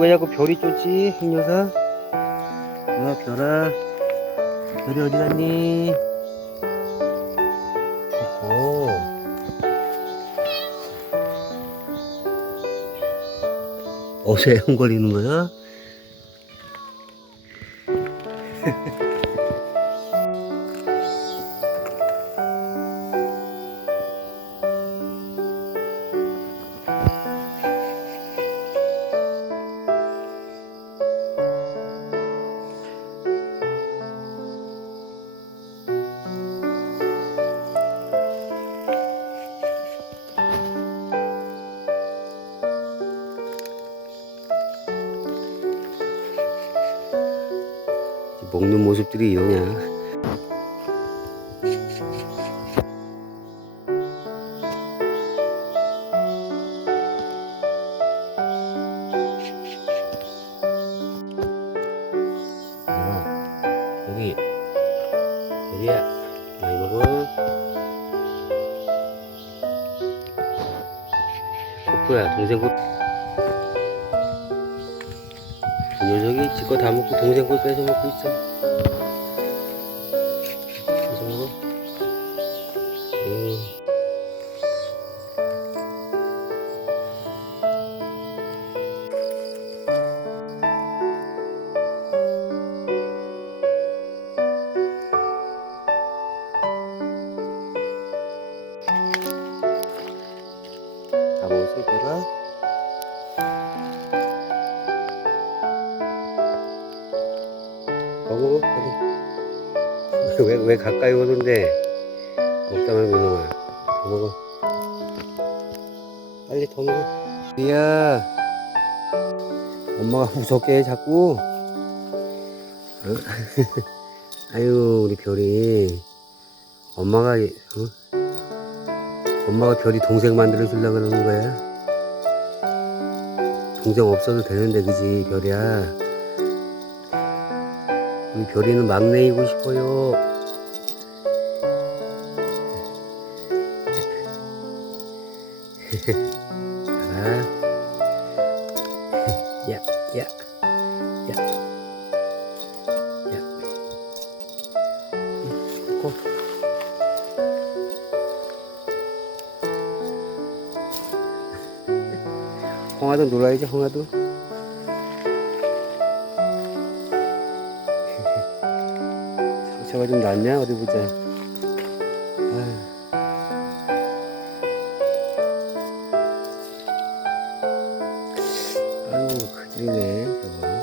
왜 자꾸 별이 쫓지 이 녀석? 야 별아 별이 어디 갔니? 오. 어새 흥거리는 거야? 먹는 모습들이 이러냐? 녀석이 지거 다 먹고 동생 걸 뺏어 먹고 있어. 뺏어 먹어. 음. 다 먹었어, 별아? 왜, 왜 가까이 오는데? 먹다 말고 이놈아. 더 먹어. 빨리 더 먹어. 리야. 엄마가 무섭게 해, 자꾸. 어? 아유, 우리 별이. 엄마가, 어? 엄마가 별이 동생 만들어 주려고 그러는 거야? 동생 없어도 되는데, 그지, 별이야? 우리 별이는 막내이고 싶어요. 홍아도 놀아야지, 홍아도. 상처가 좀 낫냐? 어디 보자. 아휴. 아유, 그지네, 저거.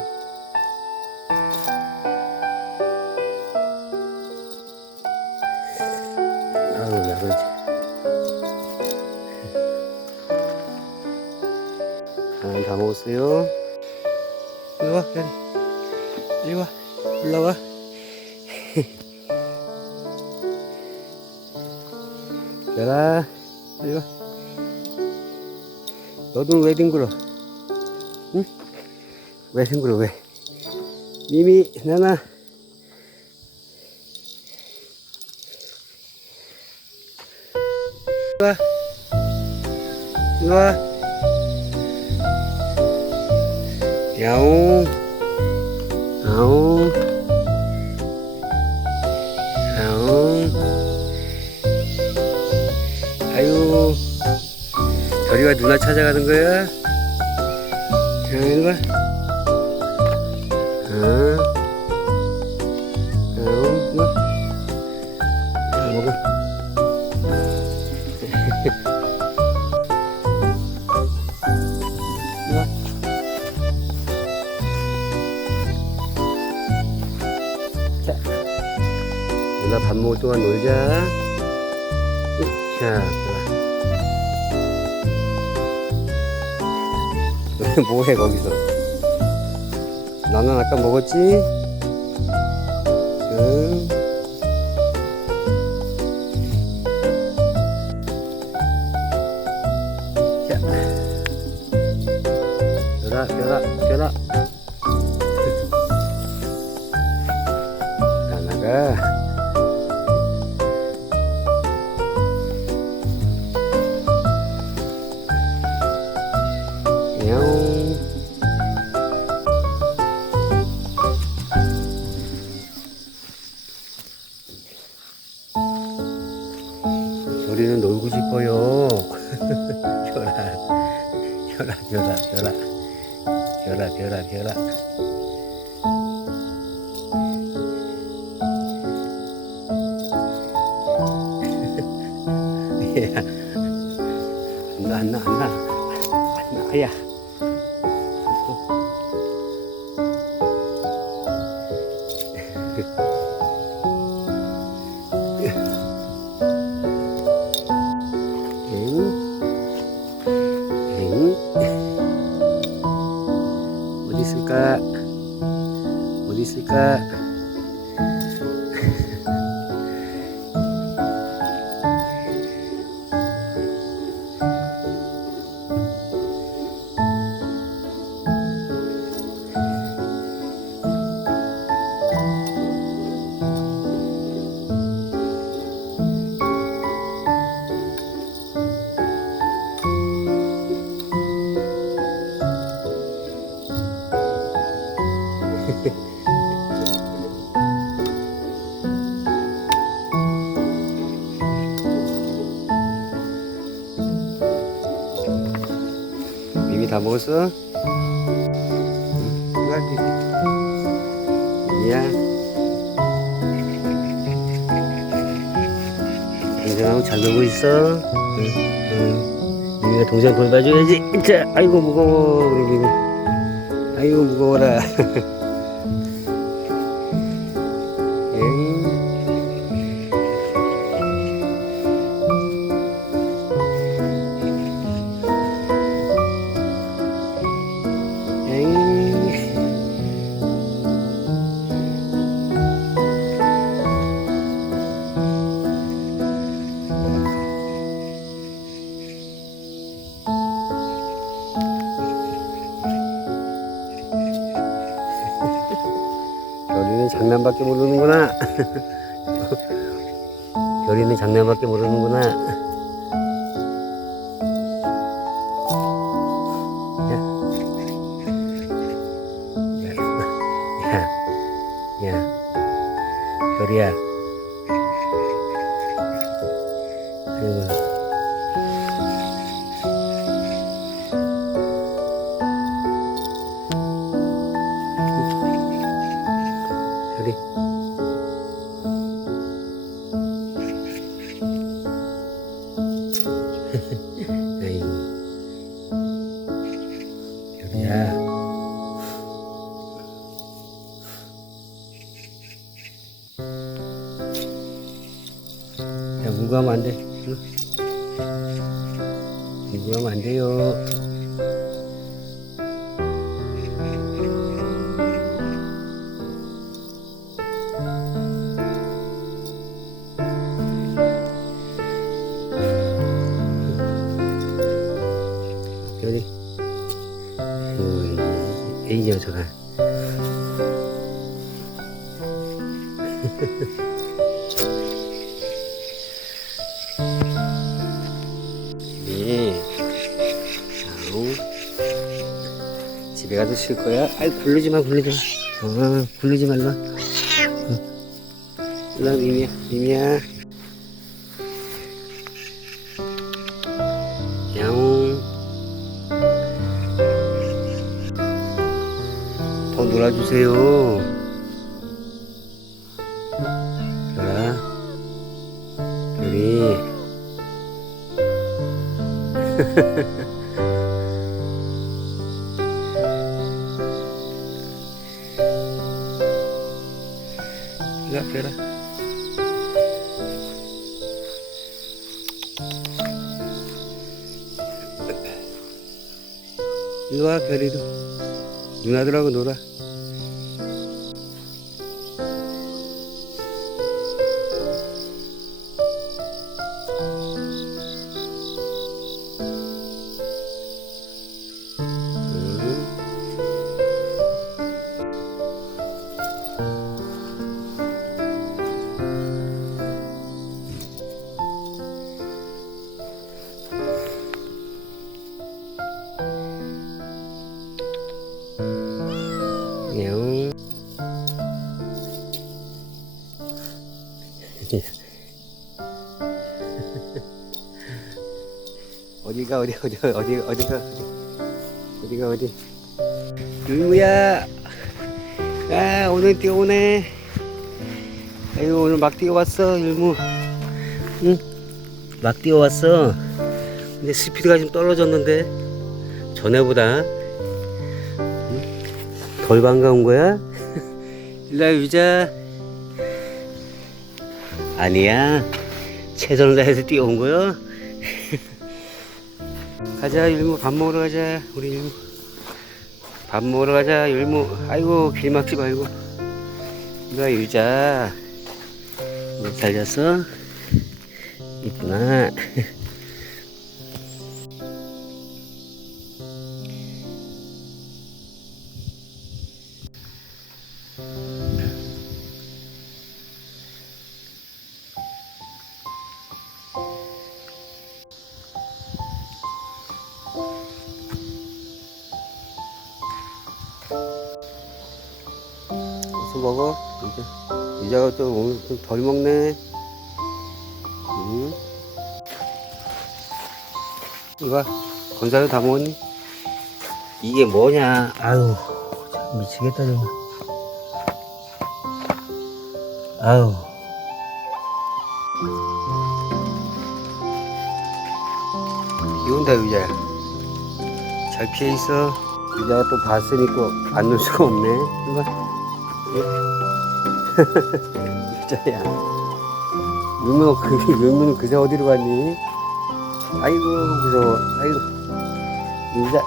먹었어요. 이리 와, 별이. 이리 와. 올라와. 별아, 이리 와. 너도 왜 뒹굴어? 응? 왜 뒹굴어, 왜? 미미, 나나. 이리 와. 이리 와. 야옹. 아옹. 아옹. 아유. 별이가 누나 찾아가는 거야? 자, 이리 와. 누나 밥 먹을 동안 놀자. 자, 뭐해 거기서? 나는 아까 먹었지? 응. 자, 별아, 별아, 별아. 저리는 놀고 싶어요. 별아, 별아, 별아, 별아, 별아, 별아, 별아. 야, 안 나, 안 나, 안 나, 안 나, 아야. 미미 다 먹었어? 응, 이거 미미야. 동생하고 잘 놀고 있어? 응, 응. 미미가 동생 돌봐줘야지. 자, 아이고 무거워 우리 미미. 아이고 무거워라. 장난밖에 모르는구나. 별이는 장난밖에 모르는구나. 야, 야, 별이야. 아이고. 야, 무거하면 안 돼. 응? 무거하면 안 돼요. 여기. 이녀 아우. 집에 가서 쉴 거야? 아이, 굴르지 마, 굴르지 마. 어, 굴르지 말라. 어. 일로 와, 미미야, 미미야. 야옹. 더 놀아주세요. 이리 와, 별아. 이리 와, 별이도. 누나들하고 놀아. 어디가 어디 어디 어디 어디가 어디가 어디? 유무야? 야 오늘 뛰어오네. 아이고 오늘 막 뛰어왔어 율무. 응막 뛰어왔어. 근데 스피드가 좀 떨어졌는데. 전에보다. 응? 덜 반가운 거야? 일라 유자. 아니야. 최선을 다해서 뛰어온 거야 가자 율무. 밥 먹으러 가자 우리 율무. 밥 먹으러 가자 율무. 아이고 길 막지 말고. 일라 유자. 잘 잤어? 이쁘나 먹어. 유자 유자가 또 오늘 좀 덜 먹네. 응? 이거 건사료 다 먹었니? 이게 뭐냐? 아유 참 미치겠다 정말. 아유. 비 온다 유자야 잘 피해 있어. 유자가 또 봤으니 또안 놀 수가 없네. 이거 유자야. 유명 그 유명은 그새 어디로 갔니? 아이고 무서워. 아이고. 유자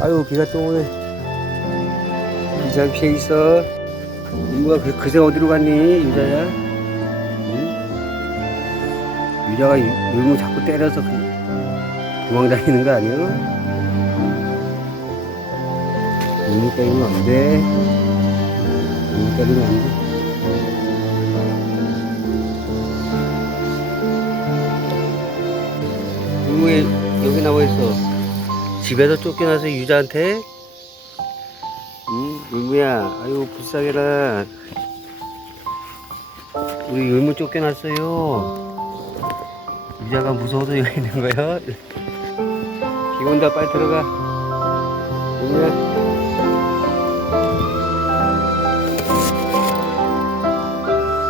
아이고 비가 또 오네. 비잘 피해 있어. 유가 그, 그새 어디로 갔니 유자야? 응? 유자가 유- 유무 자꾸 때려서 그, 도망 다니는 거 아니야? 유무 때리면 안 돼. 유무 때리면 안 돼. 유무에 여기 나와 있어. 집에서 쫓겨나서 유자한테? 응? 유무야, 아유, 불쌍해라. 우리 유무 쫓겨났어요. 유자가 무서워서 여기 있는 거야? 비 온다, 빨리 들어가. 유무야.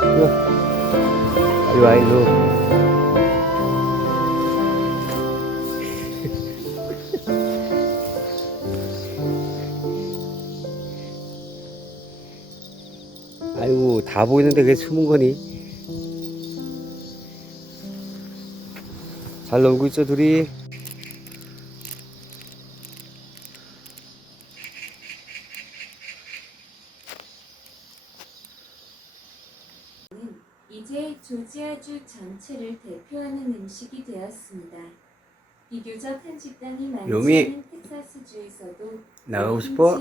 이거. 아이고, 아이고. 아이고 다 보이는데 그게 숨은 거니? 잘 놀고 있어 둘이? 이제 조지아주 전체를 대표하는 음식이 되었습니다. 비교적 한 식당이 많지 요미. 않은 텍사스주에서도 나가고 싶어?